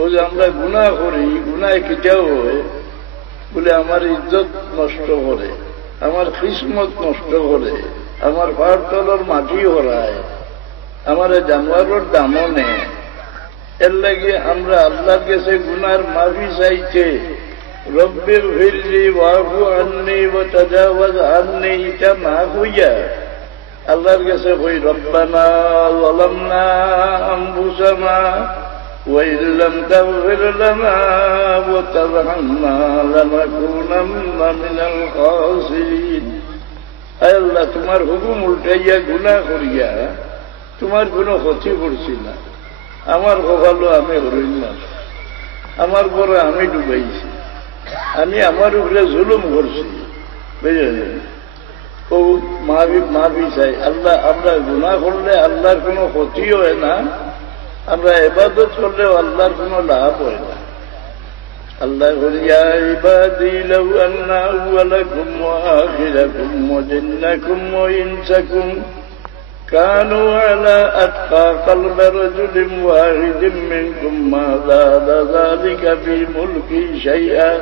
ও যে আমরা গুনাহ করি, গুনায় কিটাও হয় বলে আমার ইজ্জত নষ্ট করে, আমার কিসমত নষ্ট করে, আমার পাড় তলর মাটি হরায়, আমার জানোয়ারের দামও নেয়। এর লাগে আমরা আল্লাহর কাছে গুনার মাফি চাইতে রব্বির ফিরলি ওয়াফু আন্নি ওয়া তাজাওয়াজ আন্নি এটা না হইয়া আল্লাহর কাছে কই রব্বানা যালামনা আনফুসানা ওয়া ইল্লাম তাগফির লানা ওয়া তারহামনা লানাকুনান্না মিনাল খাসিরিন। আয় আল্লাহ, তোমার হুকুম উল্টাইয়া গুনাহ করিয়া তোমার কোনো ক্ষতি করছি না, আমার কপালও আমি হরই না, আমার বড় আমি ডুবাইছি, আমি আমার উপরে জুলুম করছি, বুঝলেন? ও মাফি চাই আল্লাহ। আমরা গুনাহ করলে আল্লাহর কোনো ক্ষতি হয় না, আমরা ইবাদত করলেও আল্লাহর কোনো লাভ হয় না। আল্লাহ ইয়া ইবাদি লাউ আন্না আউওয়ালাকুম ওয়া আখিরাকুম ওয়া জিন্নাকুম ওয়া ইনসাকুম كانوا على أتقى قلب رجل واحد منكم ما زاد ذلك في ملكي شيئا।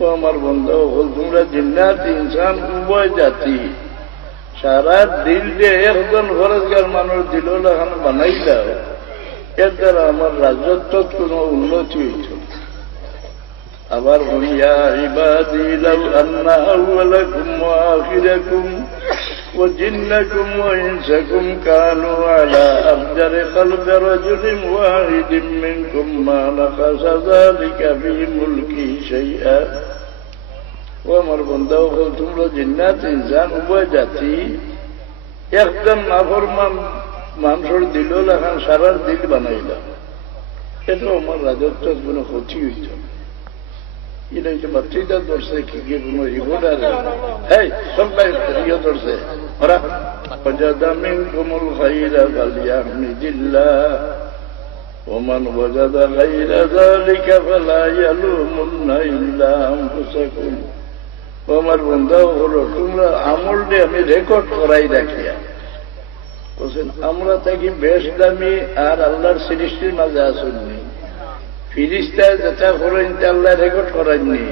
ও আমার বন্ধু, তোমরা জিন্নাত ইনসান উভয় জাতি সারা দিল দিয়ে একজন ফরজগার মানুষ দিল লাগান বানাই দাও, এর দ্বারা আমার রাজত্ব কোনো উন্নতি হইত। আবার ইয়া ইবাদি লাউ আন্না আউওয়ালাকুম ওয়া আখিরাকুম وجنكم وإنسكم كانوا على أفجر قلب رجل واحد منكم ما نقص ذلك في ملكي شيئا। ও আমার বন্ধু, তোমরা জিন্নাত ইনসান উভয় জাতি একদম নাফরমান মানুষের দিল লাগান সারার দিল বানাইলাম, এটা আমার রাজত্ব কোনো ক্ষতি হইত না। এটা হচ্ছে বাচ্চাটা ধরছে কি কোনো রিপোর্টার সবাই ধরছে ওরা মিনকুমুল খাইরা ফালইহমিদিল্লাহ ওমান ওয়াজাদা গায়রা যালিকা ফালা ইয়ালুমুন্না ইল্লা আনফুসাকুম। আমার বন্ধু হলো তোমরা আমল দিয়ে আমি রেকর্ড করাই রাখিয়া বলছেন আমরা থাকি বেশ দামি আর আল্লাহর সৃষ্টির মাঝে আসেননি। ফিরিস্তা যেটা করেন আল্লাহ রেকর্ড করাননি।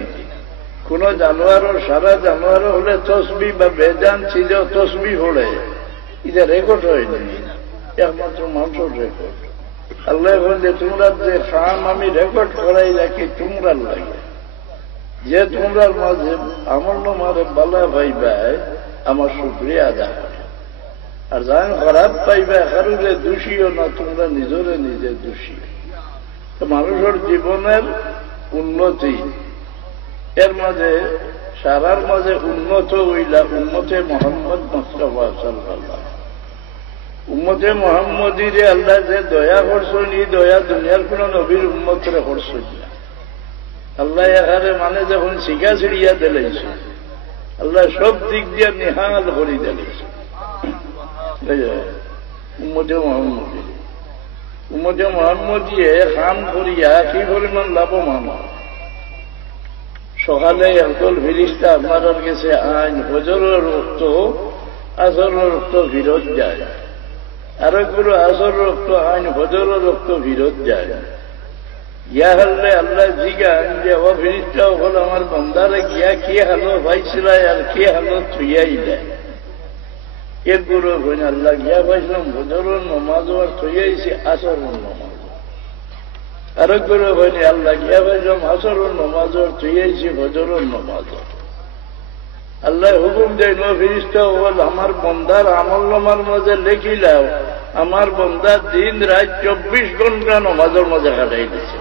কোন জানোয়ারও সারা জানোয়ারও হলে তসবি বা বেজান ছিল তসবি হলে এটা রেকর্ড হয়নি, একমাত্র মানুষের রেকর্ড। আল্লাহ বলছে তোমরা যে কাম আমি রেকর্ড করাই রাখি তোমরার লাগে, যে তোমরার মাঝে আমার মারে বালা পাইবাই আমার শুকরিয়া আদা করে, আর যান খারাপ পাইবা কারুরে দোষীও না, তোমরা নিজরে নিজে দোষী। মানুষের জীবনের উন্নতি এর মাঝে সারার মাঝে উন্নত হইলা উম্মতে মুহাম্মদ মুস্তাফা সাল্লাল্লাহু। উম্মতে মুহাম্মদীরে আল্লাহ যে দয়া করছেন, এই দয়া দুনিয়ার কোন নবীর উম্মতরে করছেন না। আল্লাহ এখানে মানে যখন শিখা ছিড়িয়া দিলাইছে, আল্লাহ সব দিক দিয়ে নিহাল করে দিলাইছে উম্মতে মুহাম্মদী। উম্মতে মুহাম্মদীয়ে কাম করিয়া কি পরিমাণ লাভবান। সকালে একদল ফিরিস্তা আপনার কাছে আইন ফজরের রক্ত আসরের রক্ত ফিরত যায়, আরেকগুলো আসর রক্ত আইন ফজরের রক্ত ফিরত যায়। ইয়া হলে আল্লাহ জিগান যে ও ফিরিস্তা হল আমার বন্দারে গিয়া কি হালো পাইছিলাই আর কি হালো থুইয়াই যায়। এক গুরু হইন আল্লাহ গিয়া পাইছিলাম ফজরের নমাজ আর থুইয়াইছি আসরের নমাজ। আরেক গুরু হইনি আল্লাহ গিয়া পাইছিলাম আসরের নমাজ আর থুইয়াইছি ফজরের নমাজ। আল্লাহ হুকুম দেয় নো ফিরিস্তা হল আমার বন্দার আমল নামার মাঝে লেখিলাও, আমার বন্দা দিন রাত 24 ঘন্টা নমাজের মাঝে কাটাই দিছে।